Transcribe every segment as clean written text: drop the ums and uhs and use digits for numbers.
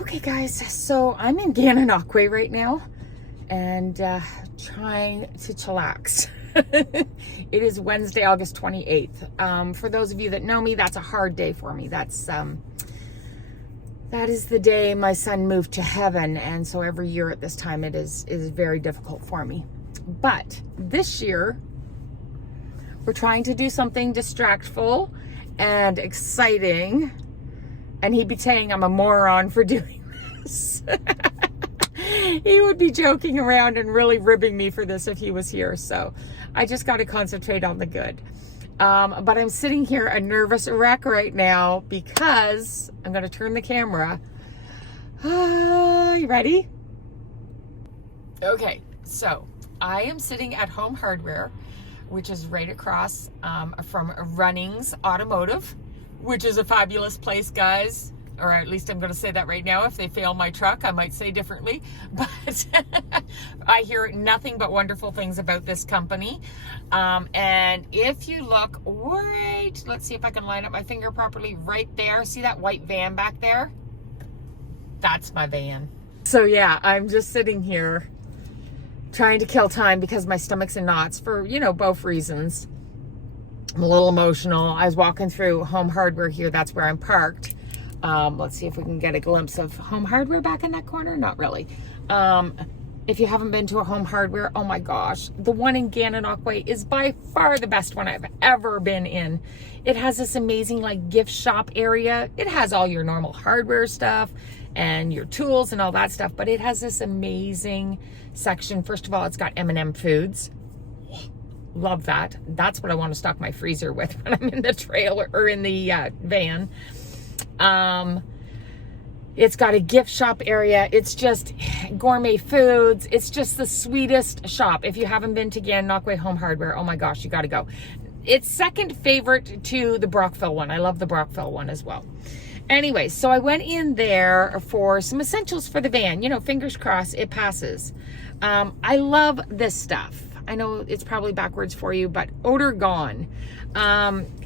Okay guys, so I'm in Gananoque right now and trying to chillax. It is Wednesday, August 28th. For those of you that know me, that's a hard day for me. That is the day my son moved to heaven, and so every year at this time it is very difficult for me. But this year we're trying to do something distractful and exciting, and he'd be saying I'm a moron for doing this. He would be joking around and really ribbing me for this if he was here. So I just got to concentrate on the good. But I'm sitting here a nervous wreck right now because I'm going to turn the camera. You ready? Okay, so I am sitting at Home Hardware, which is right across from Runnings Automotive, which is a fabulous place, guys. Or at least I'm going to say that right now. If they fail my truck, I might say differently. But I hear nothing but wonderful things about this company. And if you look right, let's see if I can line up my finger properly right there. See that white van back there? That's my van. So yeah, I'm just sitting here trying to kill time because my stomach's in knots for, both reasons. I'm a little emotional. I was walking through Home Hardware here. That's where I'm parked. Let's see if we can get a glimpse of Home Hardware back in that corner. Not really. If you haven't been to a Home Hardware, oh my gosh, the one in Gananoque is by far the best one I've ever been in. It has this amazing gift shop area. It has all your normal hardware stuff and your tools and all that stuff, but it has this amazing section. First of all, it's got M&M foods. Love that. That's what I want to stock my freezer with when I'm in the trailer or in the van. It's got a gift shop area. It's just gourmet foods. It's just the sweetest shop. If you haven't been to Gananoque Home Hardware, oh my gosh, you got to go. It's second favorite to the Brockville one. I love the Brockville one as well. Anyway, so I went in there for some essentials for the van. Fingers crossed it passes. I love this stuff. I know it's probably backwards for you, but Odor Gone.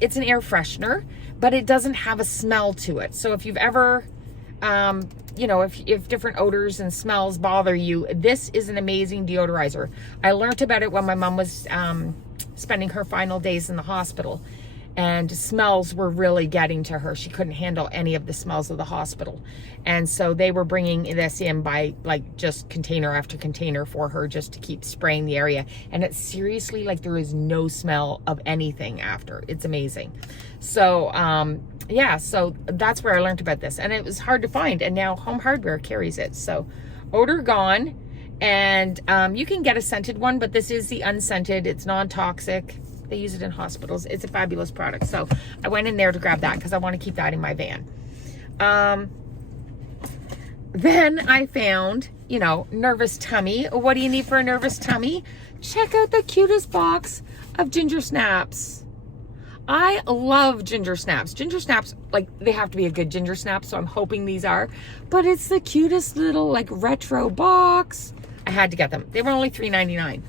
It's an air freshener, but it doesn't have a smell to it. So if you've ever, if different odors and smells bother you, this is an amazing deodorizer. I learned about it when my mom was spending her final days in the hospital, and smells were really getting to her. She couldn't handle any of the smells of the hospital. And so they were bringing this in by just container after container for her just to keep spraying the area. And it's seriously there is no smell of anything after. It's amazing. So, yeah, so that's where I learned about this. And it was hard to find. And now Home Hardware carries it. So Odor Gone. And you can get a scented one, but this is the unscented. It's non-toxic. They use it in hospitals. It's a fabulous product. So I went in there to grab that because I want to keep that in my van. Then I found, nervous tummy. What do you need for a nervous tummy? Check out the cutest box of ginger snaps. I love ginger snaps. Ginger snaps, they have to be a good ginger snap, so I'm hoping these are. But it's the cutest little, retro box. I had to get them. They were only $3.99.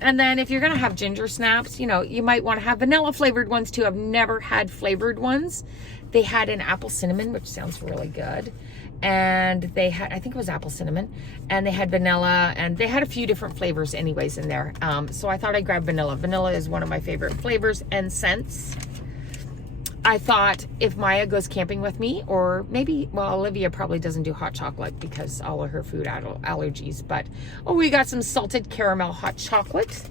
And then if you're going to have ginger snaps, you might want to have vanilla flavored ones too. I've never had flavored ones. They had an apple cinnamon, which sounds really good. And they had, I think it was apple cinnamon, and they had vanilla, and they had a few different flavors anyways in there. So I thought I'd grab vanilla. Vanilla is one of my favorite flavors and scents. I thought if Maya goes camping with me, or maybe, Olivia probably doesn't do hot chocolate because all of her food allergies, but, we got some salted caramel hot chocolate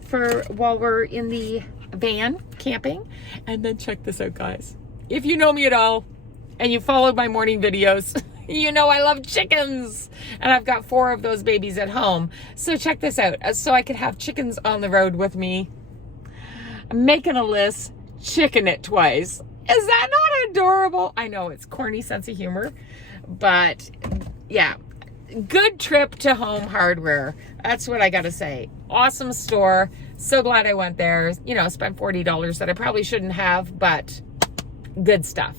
for while we're in the van camping. And then check this out, guys. If you know me at all, and you followed my morning videos, I love chickens. And I've got 4 of those babies at home. So check this out. So I could have chickens on the road with me. I'm making a list. Chicken it twice. Is that not adorable? I know it's corny sense of humor, but yeah, good trip to Home Hardware. That's what I gotta say. Awesome store. So glad I went there. Spent $40 that I probably shouldn't have, but good stuff.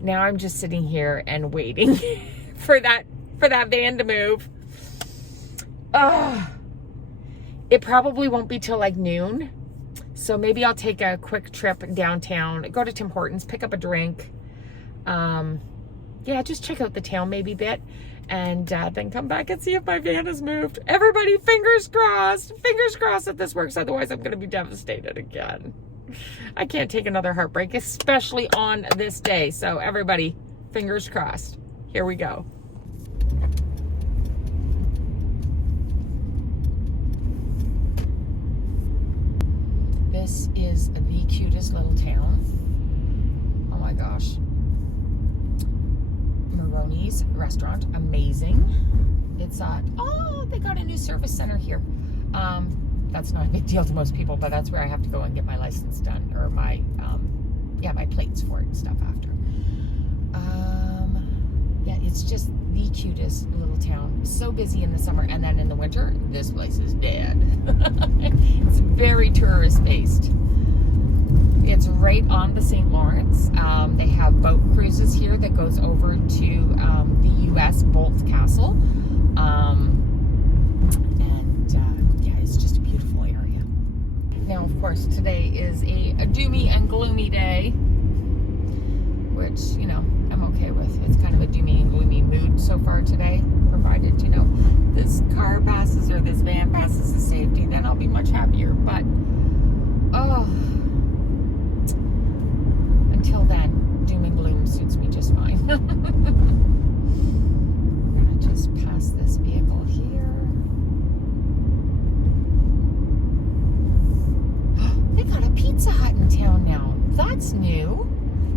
Now I'm just sitting here and waiting for that van to move. It probably won't be till noon. So maybe I'll take a quick trip downtown, go to Tim Hortons, pick up a drink, yeah, just check out the town maybe a bit, and then come back and see if my van has moved. Everybody, fingers crossed that this works. Otherwise, I'm going to be devastated again. I can't take another heartbreak, especially on this day. So everybody, fingers crossed. Here we go. This is the cutest little town. Oh my gosh. Maroni's restaurant, amazing. It's oh, they got a new service center here. That's not a big deal to most people, but that's where I have to go and get my license done, or my my plates for it and stuff after. Yeah, it's just the cutest little town. So busy in the summer, and then in the winter, this place is dead. It's very tourist based. It's right on the St. Lawrence. They have boat cruises here that goes over to the U.S. Bolt Castle. Yeah, it's just a beautiful area. Now, of course, today is a doomy and gloomy day, which, you know, I'm okay with. It's kind of a doomy and gloomy mood so far today, provided, you know, this car passes or this van passes the safety, then I'll be much happier. But, oh, until then, doom and gloom suits me just fine. I'm gonna just pass this vehicle here. They got a Pizza Hut in town now. That's new.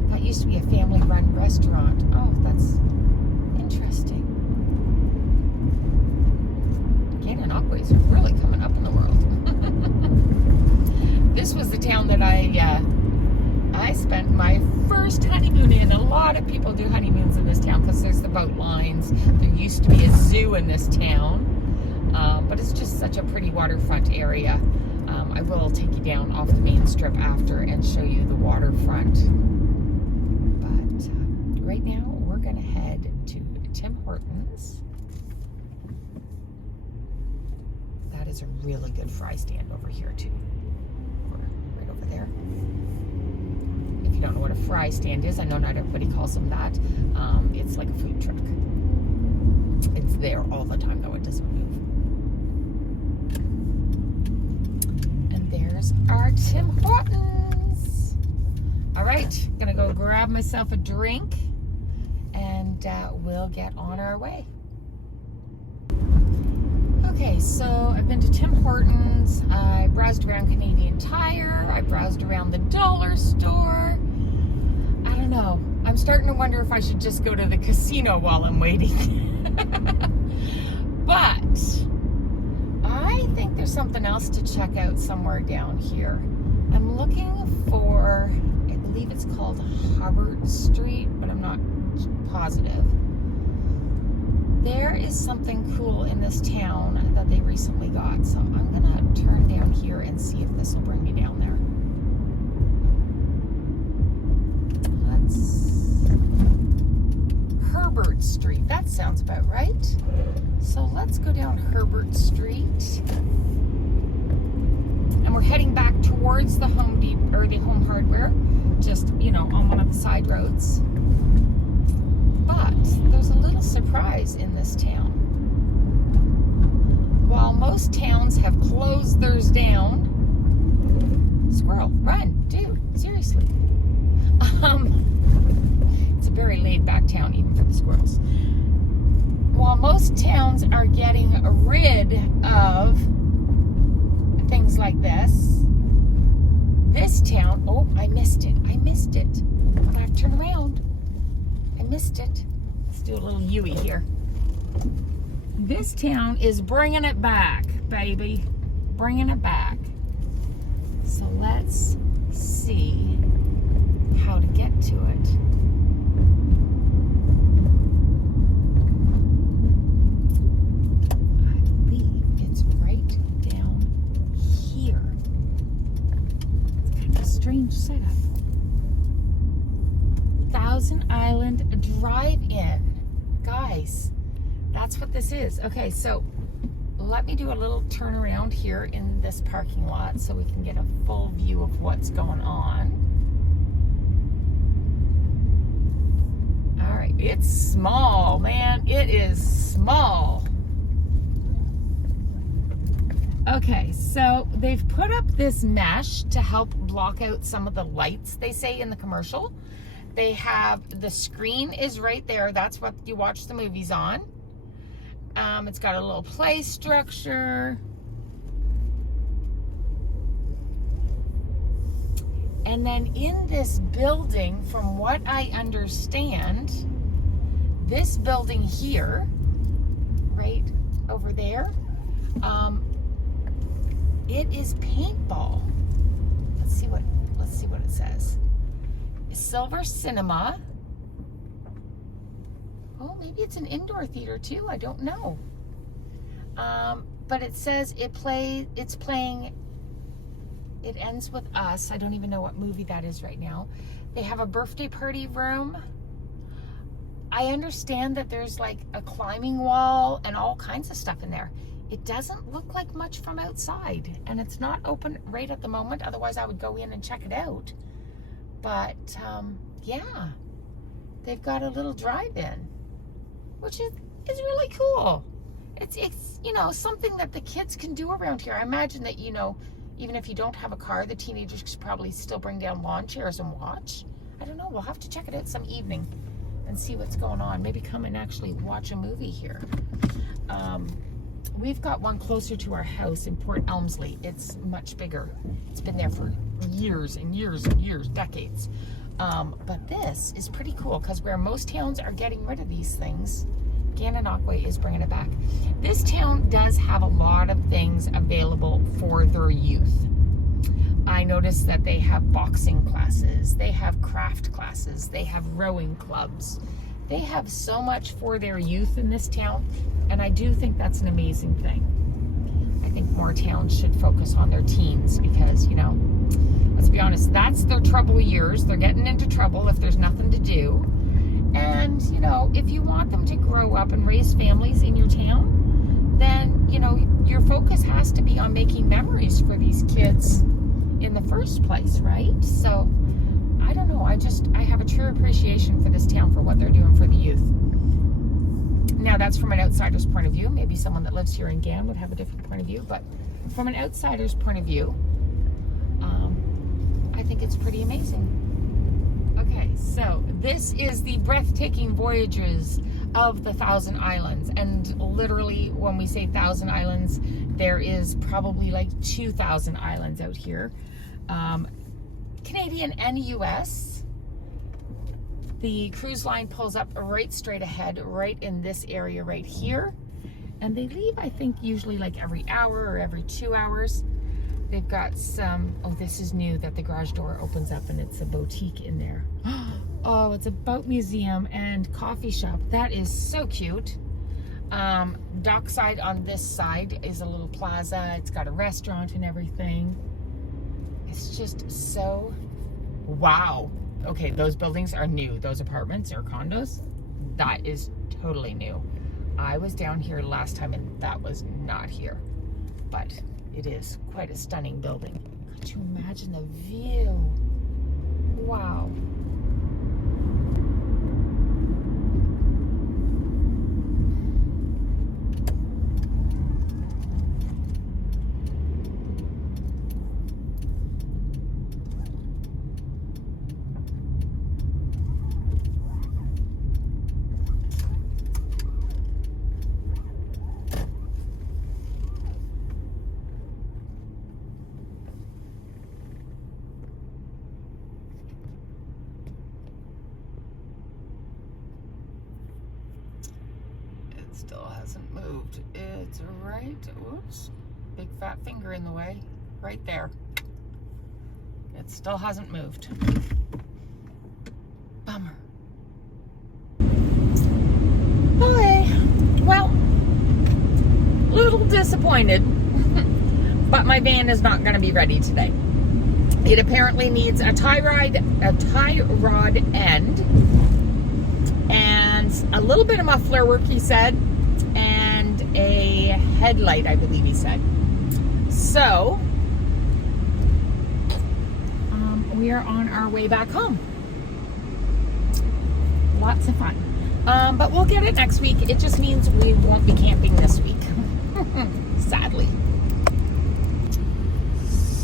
That used to be a family-run restaurant. Oh, that's interesting. Gananoqua's are really coming up in the world. This was the town that I spent my first honeymoon in. A lot of people do honeymoons in this town because there's the boat lines. There used to be a zoo in this town, but it's just such a pretty waterfront area. I will take you down off the main strip after and show you the waterfront. But right now, we're going to head to Tim Hortons. That is a really good fry stand over here, too. Right over there. If you don't know what a fry stand is, I know not everybody calls them that. It's like a food truck. It's there all the time, though. It doesn't move. And there's our Tim Hortons. All right, gonna go grab myself a drink, and we'll get on our way. Okay, so I've been to Tim Hortons. I browsed around Canadian Tire. I browsed around the dollar store. I don't know. I'm starting to wonder if I should just go to the casino while I'm waiting. But I think there's something else to check out somewhere down here. I'm looking for, I believe it's called Hubbard Street, but I'm not positive. There is something cool in this town that they recently got, so I'm gonna turn down here and see if this will bring me down there. Herbert Street, that sounds about right. So let's go down Herbert Street. And we're heading back towards the Home Depot, or the Home Hardware, just, you know, on one of the side roads. But there's a little surprise in this town. While most towns have closed theirs down, squirrel, run, dude, seriously. It's a very laid-back town, even for the squirrels. While most towns are getting rid of things like this, this town, oh, I missed it. I'm gonna have to turn around. I missed it. Let's do a little U-ey here. This town is bringing it back, baby. Bringing it back. So let's see how to get to it. I believe it's right down here. It's kind of a strange setup. Thousand Island Drive-In. Guys, that's what this is. Okay, so let me do a little turnaround here in this parking lot so we can get a full view of what's going on. All right, It's small, man. It is small. Okay, so they've put up this mesh to help block out some of the lights, they say in the commercial. They have, the screen is right there. That's what you watch the movies on. It's got a little play structure. And then in this building, from what I understand, this building here, right over there, it is paintball. Let's see what it says. Silver Cinema. Oh, maybe it's an indoor theater too. I don't know. But it says it's playing It Ends With Us. I don't even know what movie that is right now. They have a birthday party room. I understand that there's like a climbing wall and all kinds of stuff in there. It doesn't look like much from outside, and it's not open right at the moment. Otherwise, I would go in and check it out. But yeah, they've got a little drive-in, which is really cool. It's you know, something that the kids can do around here. I imagine that, you know, even if you don't have a car, the teenagers could probably still bring down lawn chairs and watch. I don't know. We'll have to check it out some evening and see what's going on. Maybe come and actually watch a movie here. We've got one closer to our house in Port Elmsley. It's much bigger. It's been there for years and years and years, decades. But this is pretty cool because where most towns are getting rid of these things, Gananoque is bringing it back. This town does have a lot of things available for their youth. I noticed that they have boxing classes, they have craft classes, they have rowing clubs. They have so much for their youth in this town, and I do think that's an amazing thing. I think more towns should focus on their teens because, you know, let's be honest, that's their trouble years. They're getting into trouble if there's nothing to do. And, you know, if you want them to grow up and raise families in your town, then, you know, your focus has to be on making memories for these kids in the first place, right? So, I don't know. I have a true appreciation for this town for what they're doing for the youth. Now, that's from an outsider's point of view. Maybe someone that lives here in Gan would have a different point of view, but from an outsider's point of view, I think it's pretty amazing. Okay, so this is the breathtaking voyages of the Thousand Islands, and literally when we say Thousand Islands, there is probably like 2,000 islands out here. Canadian and US. The cruise line pulls up right straight ahead, right in this area right here. And they leave, I think, usually like every hour or every 2 hours. They've got some, oh, this is new, that the garage door opens up and it's a boutique in there. Oh, it's a boat museum and coffee shop. That is so cute. Dockside on this side is a little plaza. It's got a restaurant and everything. It's just so, wow. Okay, those buildings are new. Those apartments or condos, that is totally new. I was down here last time and that was not here. But it is quite a stunning building. Could you imagine the view? Wow. Still hasn't moved. It's right, oops, big fat finger in the way, right there. It still hasn't moved. Bummer. Okay, well, a little disappointed, but my van is not going to be ready today. It apparently needs a tie rod end, and a little bit of muffler work, he said, and a headlight, I believe he said. So, we are on our way back home. Lots of fun. But we'll get it next week. It just means we won't be camping this week, sadly.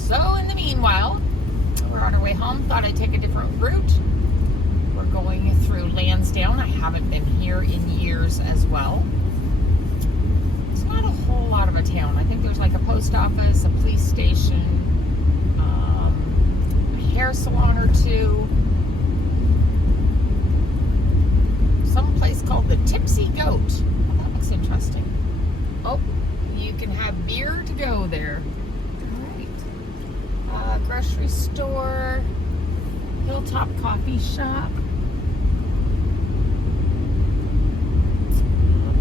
So in the meanwhile, we're on our way home. Thought I'd take a different route. We're going through Lansdowne. I haven't been here in years as well. It's not a whole lot of a town. I think there's like a post office, a police station, a hair salon or two. Some place called the Tipsy Goat. Oh, that looks interesting. Oh, you can have beer to go there. All right. Grocery store, Hilltop Coffee Shop.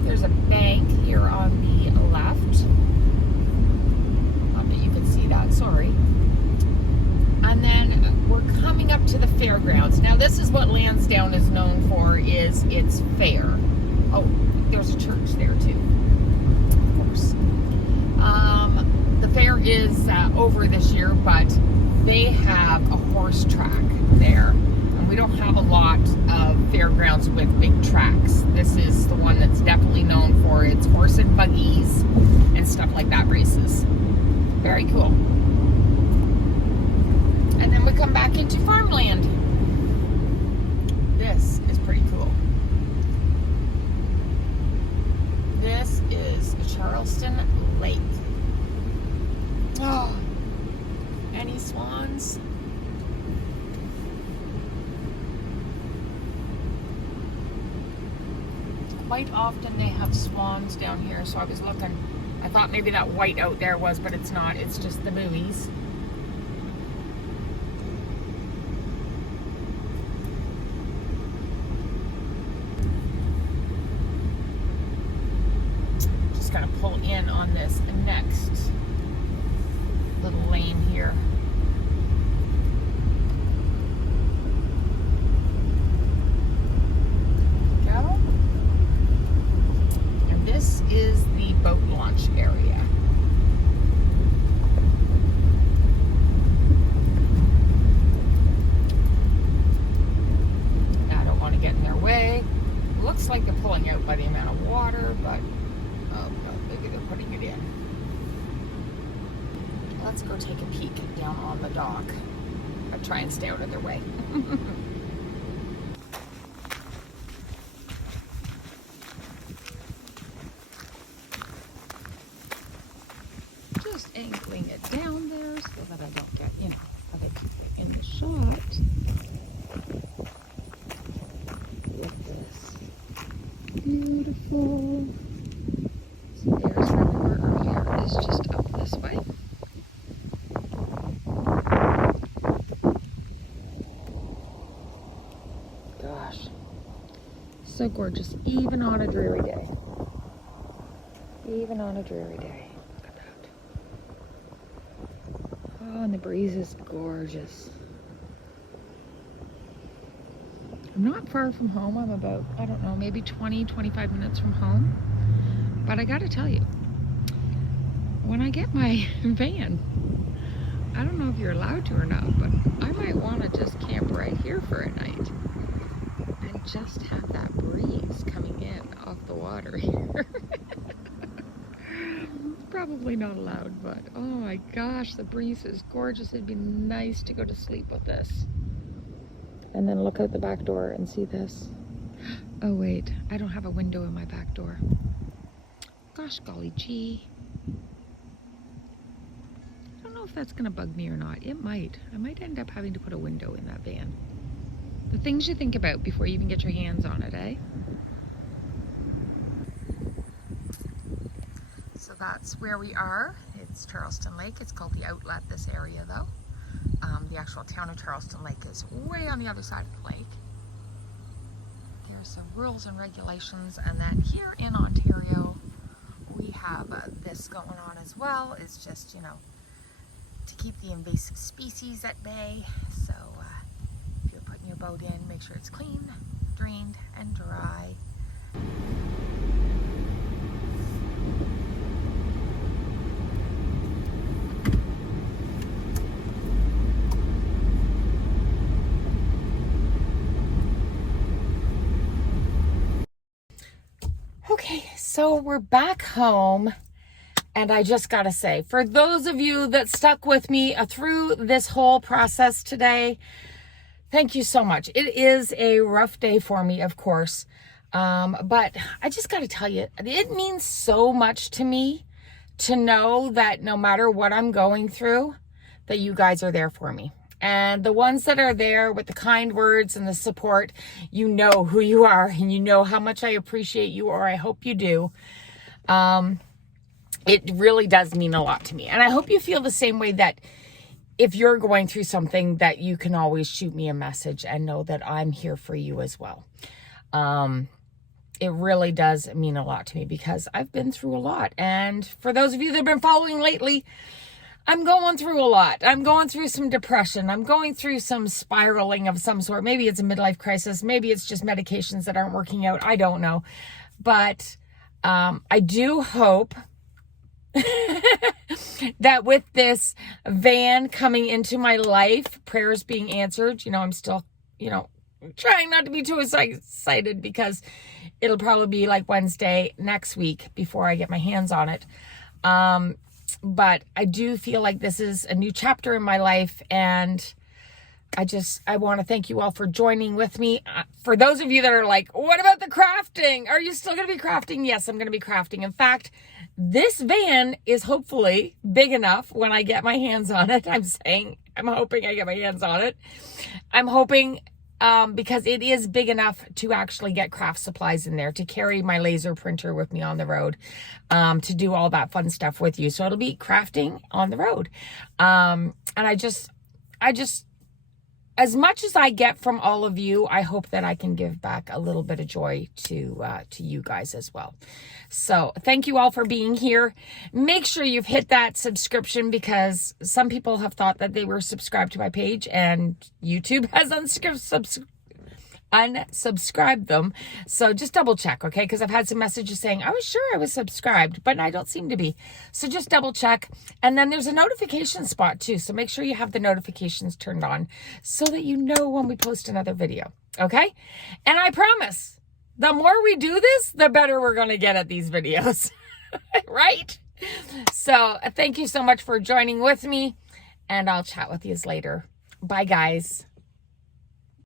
There's a bank here on the left. Not that you can see that, sorry. And then we're coming up to the fairgrounds. Now this is what Lansdowne is known for, is its fair. Oh, there's a church there too, of course. The fair is over this year, but they have a horse track there. And we don't have a lot of fairgrounds with big tracks. This is the one that's definitely known for its horse and buggies and stuff like that races. Very cool. And then we come back into farmland. This is pretty cool. This is Charleston Lake. Oh, any swans? Quite often they have swans down here, so I was looking. I thought maybe that white out there was, but it's not. It's just the buoys. Just gotta pull in on this next little lane here. This is the boat launch area. Now, I don't want to get in their way. Looks like they're pulling out by the amount of water, but oh, maybe they're putting it in. Let's go take a peek down on the dock. I'll try and stay out of their way. Just angling it down there so that I don't get, that I keep it in the shot. Look at this. Beautiful. So there's where we were earlier. It's just up this way. Gosh. So gorgeous, even on a dreary day. Even on a dreary day. Oh, and the breeze is gorgeous. I'm not far from home. I'm about, I don't know, maybe 20, 25 minutes from home. But I gotta tell you, when I get my van, I don't know if you're allowed to or not, but I might want to just camp right here for a night and just have that breeze coming in off the water here. Probably not allowed, but oh my gosh, the breeze is gorgeous. It'd be nice to go to sleep with this. And then look out the back door and see this. Oh wait, I don't have a window in my back door. Gosh golly gee. I don't know if that's gonna bug me or not. It might. I might end up having to put a window in that van. The things you think about before you even get your hands on it, eh? So that's where we are. It's Charleston Lake. It's called the Outlet, this area though. The actual town of Charleston Lake is way on the other side of the lake. There's some rules and regulations, and then here in Ontario we have this going on as well. It's just, to keep the invasive species at bay. So if you're putting your boat in, make sure it's clean, drained, and dry. Okay, so we're back home. And I just got to say, for those of you that stuck with me through this whole process today, thank you so much. It is a rough day for me, of course. But I just got to tell you, it means so much to me to know that no matter what I'm going through, that you guys are there for me. And the ones that are there with the kind words and the support, you know who you are and you know how much I appreciate you, or I hope you do. It really does mean a lot to me. And I hope you feel the same way, that if you're going through something, that you can always shoot me a message and know that I'm here for you as well. It really does mean a lot to me because I've been through a lot. And for those of you that have been following lately, I'm going through a lot. I'm going through some depression. I'm going through some spiraling of some sort. Maybe it's a midlife crisis. Maybe it's just medications that aren't working out. I don't know. But I do hope that with this van coming into my life, prayers being answered, I'm still, trying not to be too excited because it'll probably be like Wednesday next week before I get my hands on it. But I do feel like this is a new chapter in my life, and I want to thank you all for joining with me. For those of you that are like, what about the crafting? Are you still going to be crafting? Yes, I'm going to be crafting. In fact, this van is hopefully big enough when I get my hands on it. I'm hoping I get my hands on it. I'm hoping because it is big enough to actually get craft supplies in there, to carry my laser printer with me on the road, to do all that fun stuff with you. So it'll be crafting on the road. And I just, as much as I get from all of you, I hope that I can give back a little bit of joy to you guys as well. So thank you all for being here. Make sure you've hit that subscription, because some people have thought that they were subscribed to my page and YouTube has unsubscribed them. So just double check, okay? Because I've had some messages saying, I was sure I was subscribed, but I don't seem to be. So just double check. And then there's a notification spot too. So make sure you have the notifications turned on so that you know when we post another video, okay? And I promise, the more we do this, the better we're going to get at these videos, right? So thank you so much for joining with me, and I'll chat with you later. Bye, guys.